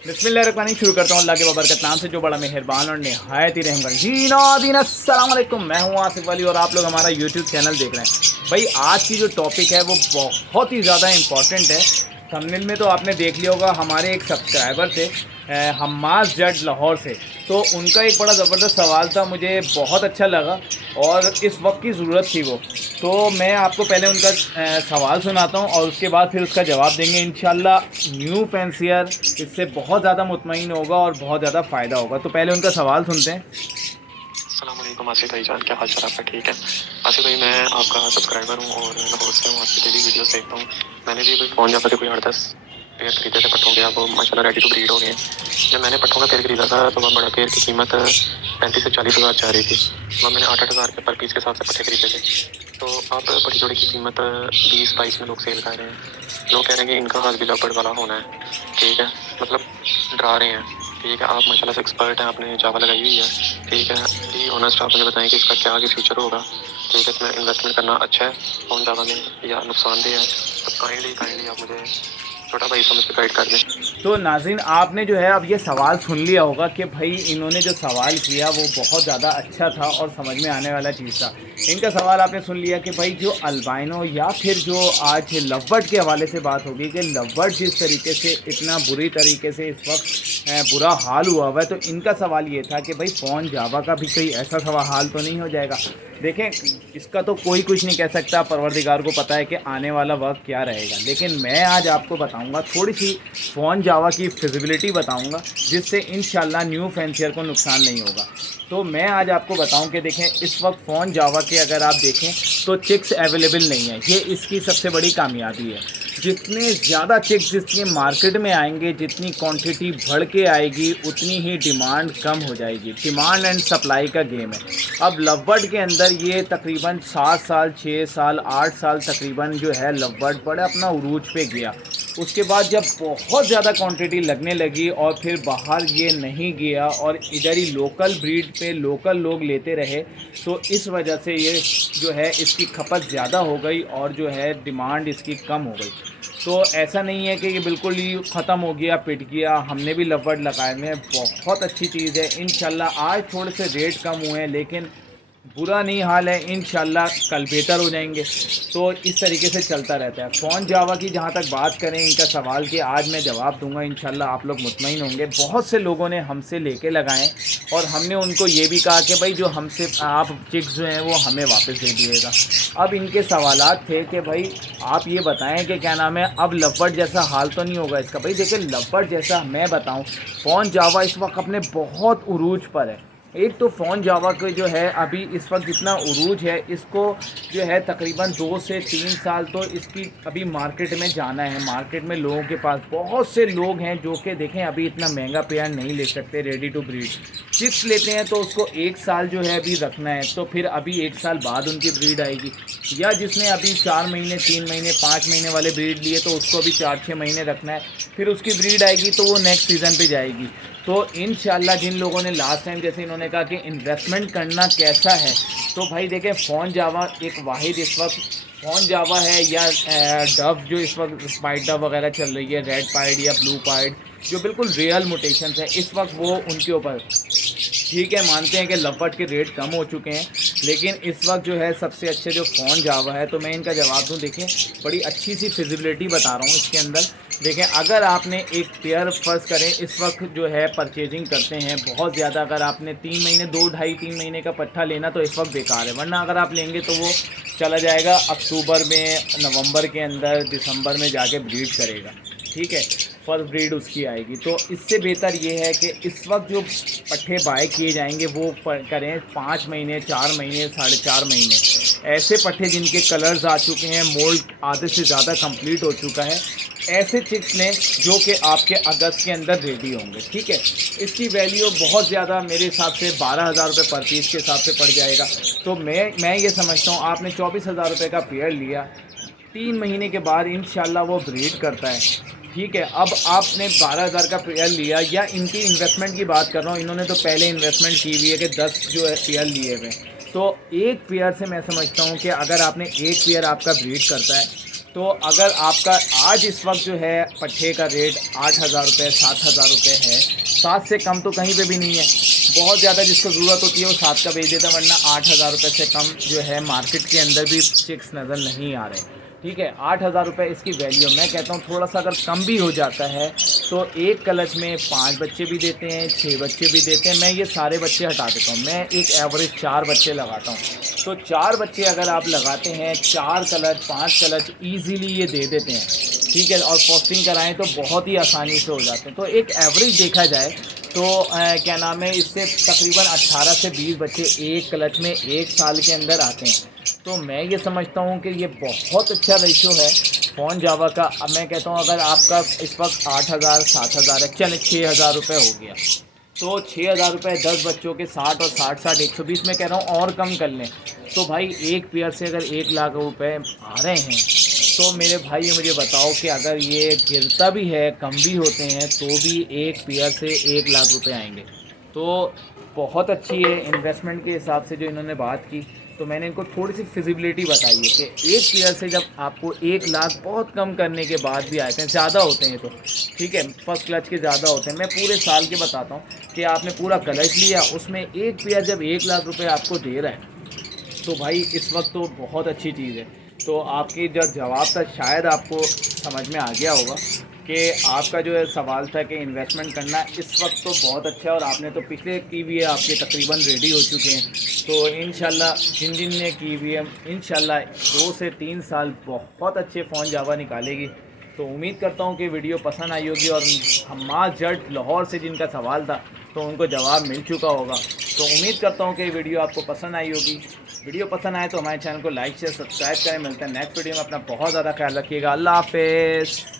बिस्मिल्लाहिर्रहमानिर्रहीम। शुरू करता हूँ अल्लाह के बबरकत नाम से जो बड़ा मेहरबान और नहायत ही रहम जी नादीन। अस्सलाम वालेकुम, मैं हूँ आसिफ अली और आप लोग हमारा यूट्यूब चैनल देख रहे हैं। भाई आज की जो टॉपिक है वो बहुत ही ज़्यादा इम्पॉर्टेंट है। थंबनेल में तो आपने देख लिया होगा, हमारे एक सब्सक्राइबर थे हम्मास जट लाहौर से। तो उनका एक बड़ा ज़बरदस्त सवाल था, मुझे बहुत अच्छा लगा और इस वक्त की ज़रूरत थी वो। तो मैं आपको पहले उनका सवाल सुनाता हूँ और उसके बाद फिर उसका जवाब देंगे इंशाल्लाह। न्यू फैंसियर इससे बहुत ज़्यादा मुतमईन होगा और बहुत ज़्यादा फ़ायदा होगा। तो पहले उनका सवाल सुनते हैं। अस्सलाम वालेकुम आसिफ भाई जान, क्या हाल चाल आपका? ठीक है आसिफ भाई, मैं आपका सब्सक्राइबर हूँ और लाहौर से हूँ, आपकी डेली वीडियोस देखता हूँ। मैंने भी कोई फ़ोन यहाँ पर कोई 8-10 पेयर खरीदे थे पट्टों के, अब माशाल्लाह रेडी टू ब्रीड हो गए। जब मैंने पट्टों का पेयर खरीदा था तो वह बड़ा पेयर की कीमत 35 से 40 हज़ार जा रही थी। वह मैंने 8-8 हज़ार के पर पीस के हिसाब से पट्टे खरीदे थे। तो अब बड़ी जोड़ी की कीमत 20-22 में लोग सेल कर रहे हैं। लोग कह रहे हैं कि इनका हाथ भी लपड़ वाला होना है, ठीक है, मतलब डरा रहे हैं। ठीक है, आप माशाल्लाह से एक्सपर्ट हैं, आपने जावा लगाई हुई है, ठीक है। बी ऑनेस्ट आप मुझे बताएं कि इसका क्या आगे फ्यूचर होगा, ठीक है, इसमें इन्वेस्टमेंट करना अच्छा है फोन जावा में या नुकसानदेह है? तो काइंडली आप मुझे छोटा भाई समझ के गाइड कर दें। तो नाज़रीन, आपने जो है अब ये सवाल सुन लिया होगा कि भाई इन्होंने जो सवाल किया वो बहुत ज़्यादा अच्छा था और समझ में आने वाला चीज़ था। इनका सवाल आपने सुन लिया कि भाई जो अल्बाइनो या फिर जो आज लवबर्ड के हवाले से बात होगी कि लवबर्ड जिस तरीके से इतना बुरी तरीके से इस वक्त बुरा हाल हुआ हुआ है, तो इनका सवाल ये था कि भाई फ़ोन जावा का भी कोई ऐसा सवा हाल तो नहीं हो जाएगा। देखें, इसका तो कोई कुछ नहीं कह सकता, परवरदिगार को पता है कि आने वाला वक्त क्या रहेगा। लेकिन मैं आज आपको बताऊंगा, थोड़ी सी फ़ोन जावा की फिजिबिलिटी बताऊंगा जिससे इंशाल्लाह न्यू फैंसियर को नुकसान नहीं होगा। तो मैं आज आपको बताऊं कि देखें, इस वक्त फ़ोन जावा के अगर आप देखें तो चिक्स अवेलेबल नहीं है, ये इसकी सबसे बड़ी कामयाबी है। जितने ज़्यादा चिक्स जितने मार्केट में आएंगे, जितनी क्वांटिटी बढ़ के आएगी, उतनी ही डिमांड कम हो जाएगी। डिमांड एंड सप्लाई का गेम है। अब लवबर्ड के अंदर ये तकरीबन 7 साल 6 साल 8 साल तकरीबन जो है लवबर्ड बड़े अपना उरूज पे गया। उसके बाद जब बहुत ज़्यादा क्वांटिटी लगने लगी और फिर बाहर ये नहीं गया और इधर ही लोकल ब्रीड पे लोकल लोग लेते रहे, तो इस वजह से ये जो है इसकी खपत ज़्यादा हो गई और जो है डिमांड इसकी कम हो गई। तो ऐसा नहीं है कि ये बिल्कुल ही ख़त्म हो गया, पिट गया। हमने भी लवबर्ड लगाए हुए हैं, बहुत अच्छी चीज़ है। इंशाल्लाह आज थोड़े से रेट कम हुए हैं लेकिन बुरा नहीं हाल है, इंशाल्लाह कल बेहतर हो जाएंगे। तो इस तरीके से चलता रहता है। फ़ोन जावा की जहाँ तक बात करें इनका सवाल कि आज मैं जवाब दूंगा, इंशाल्लाह आप लोग मुतमईन होंगे। बहुत से लोगों ने हमसे लेके लगाएं और हमने उनको ये भी कहा कि भाई जो हमसे आप चिक्स जो हैं वो हमें वापस दे दिएगा। अब इनके सवालात थे कि भाई आप ये बताएं कि क्या नाम है, अब लवबर्ड जैसा हाल तो नहीं होगा इसका। भाई देखिए, लवबर्ड जैसा मैं बताऊँ, फ़ोन जावा इस वक्त अपने बहुत उरूज पर है। एक तो फ़ोन जावा के जो है अभी इस वक्त जितना उरूज है, इसको जो है तकरीबन 2 से 3 साल तो इसकी अभी मार्केट में जाना है। मार्केट में लोगों के पास बहुत से लोग हैं जो कि देखें अभी इतना महंगा पेयर नहीं ले सकते रेडी टू ब्रीड। चिक्स लेते हैं तो उसको 1 साल जो है अभी रखना है, तो फिर अभी 1 साल बाद उनकी ब्रीड आएगी। या जिसने अभी 4 महीने 3 महीने 5 महीने वाले ब्रीड लिए तो उसको अभी 4-6 महीने रखना है, फिर उसकी ब्रीड आएगी तो वो नेक्स्ट सीज़न पे जाएगी। तो इंशाल्लाह जिन लोगों ने लास्ट टाइम जैसे इन्होंने कहा कि इन्वेस्टमेंट करना कैसा है, तो भाई देखें, फ़ोन जावा एक वाहिद इस वक्त फ़ोन जावा है या डव जो इस वक्त स्पाइडर वगैरह चल रही है, रेड पाइड या ब्लू पाइड जो बिल्कुल रियल मुटेशंस है इस वक्त, वो उनके ऊपर ठीक है। मानते हैं कि लवबर्ड के रेट कम हो चुके हैं लेकिन इस वक्त जो है सबसे अच्छे जो फ़ोन जावा है। तो मैं इनका जवाब दूं, देखें बड़ी अच्छी सी फिजिबिलिटी बता रहा हूँ इसके अंदर। देखें, अगर आपने एक पेयर फ़र्ज़ करें इस वक्त जो है परचेजिंग करते हैं बहुत ज़्यादा, अगर आपने 3 महीने 2 ढाई 3 महीने का पट्ठा लेना तो इस वक्त बेकार है, वरना अगर आप लेंगे तो वो चला जाएगा अक्टूबर में, नवंबर के अंदर, दिसंबर में जाके ब्रीड करेगा, ठीक है, फर्स्ट ब्रीड उसकी आएगी। तो इससे बेहतर ये है कि इस वक्त जो पट्ठे बाय किए जाएंगे वो करें 5 महीने 4 महीने 4.5 महीने, ऐसे पट्ठे जिनके कलर्स आ चुके हैं, मोल्ड आधे से ज़्यादा कंप्लीट हो चुका है, ऐसे चिक्स लें जो कि आपके अगस्त के अंदर रेडी होंगे, ठीक है। इसकी वैल्यू बहुत ज़्यादा मेरे हिसाब से 12,000 रुपये पर पीस के हिसाब से पड़ जाएगा। तो मैं ये समझता हूँ, आपने 24,000 रुपये का पेयर लिया, 3 महीने के बाद इंशाल्लाह वो ब्रीड करता है, ठीक है। अब आपने 12,000 का पेयर लिया, या इनकी इन्वेस्टमेंट की बात कर रहा हूँ, इन्होंने तो पहले इन्वेस्टमेंट की हुई है कि 10 जो है पेयर लिए हुए, तो एक पेयर से मैं समझता हूँ कि अगर आपने एक पेयर आपका ब्रीड करता है तो अगर आपका आज इस वक्त जो है पट्ठे का रेट 8,000 रुपये 7,000 रुपये है, 7 से कम तो कहीं पे भी नहीं है। बहुत ज़्यादा जिसको ज़रूरत होती है वो 7 का बेच देता है, वरना 8,000 रुपये से कम जो है मार्केट के अंदर भी चिक्स नज़र नहीं आ रहे। ठीक है, 8,000 रुपये इसकी वैल्यू। मैं कहता हूँ थोड़ा सा अगर कम भी हो जाता है तो एक क्लच में 5 बच्चे भी देते हैं, 6 बच्चे भी देते हैं। मैं ये सारे बच्चे हटा देता हूँ, मैं एक एवरेज 4 बच्चे लगाता हूँ। तो 4 बच्चे अगर आप लगाते हैं, 4 क्लच 5 क्लच ईज़िली ये दे देते हैं। ठीक है, और पोस्टिंग कराएँ तो बहुत ही आसानी से हो जाते हैं। तो एक एवरेज देखा जाए तो क्या नाम है, इससे तकरीबन 18 से 20 बच्चे एक क्लच में 1 साल के अंदर आते हैं। तो मैं ये समझता हूँ कि ये बहुत अच्छा रेशियो है फ़ोन जावा का। अब मैं कहता हूँ अगर आपका इस वक्त 8,000 7,000 है, चले 6,000 रुपये हो गया, तो 6,000 रुपये 10 बच्चों के 60 और 60 120 में कह रहा हूँ और कम कर लें। तो भाई एक पेयर से अगर 1 लाख रुपए आ रहे हैं तो मेरे भाई ये मुझे बताओ कि अगर ये गिरता भी है, कम भी होते हैं, तो भी एक पेयर से 1 लाख रुपए आएंगे। तो बहुत अच्छी है इन्वेस्टमेंट के हिसाब से जो इन्होंने बात की। तो मैंने इनको थोड़ी सी फिजिबिलिटी बताई है कि एक पेयर से जब आपको 1 लाख बहुत कम करने के बाद भी आते हैं, ज़्यादा होते हैं तो ठीक है, फर्स्ट क्लच के ज़्यादा होते हैं। मैं पूरे साल के बताता हूँ कि आपने पूरा क्लच लिया, उसमें एक पेयर जब 1 लाख रुपए आपको दे रहा है तो भाई इस वक्त तो बहुत अच्छी चीज़ है। तो आपकी जो जवाब था शायद आपको समझ में आ गया होगा कि आपका जो है सवाल था कि इन्वेस्टमेंट करना इस वक्त तो बहुत अच्छा है, और आपने तो पिछले की भी है, आपके तकरीबन रेडी हो चुके हैं। तो इंशाल्लाह जिन जिन ने की भी है, इंशाल्लाह 2 से 3 साल बहुत अच्छे फ़ोन जावा निकालेगी। तो उम्मीद करता हूँ कि वीडियो पसंद आई होगी, और हमाद जट लाहौर से जिनका सवाल था तो उनको जवाब मिल चुका होगा। तो उम्मीद करता हूँ कि वीडियो आपको पसंद आई होगी। वीडियो पसंद आए तो हमारे चैनल को लाइक शेयर सब्सक्राइब करें। मिलते हैं नेक्स्ट वीडियो में। अपना बहुत ज़्यादा ख्याल रखिएगा। अल्लाह हाफ़िज़।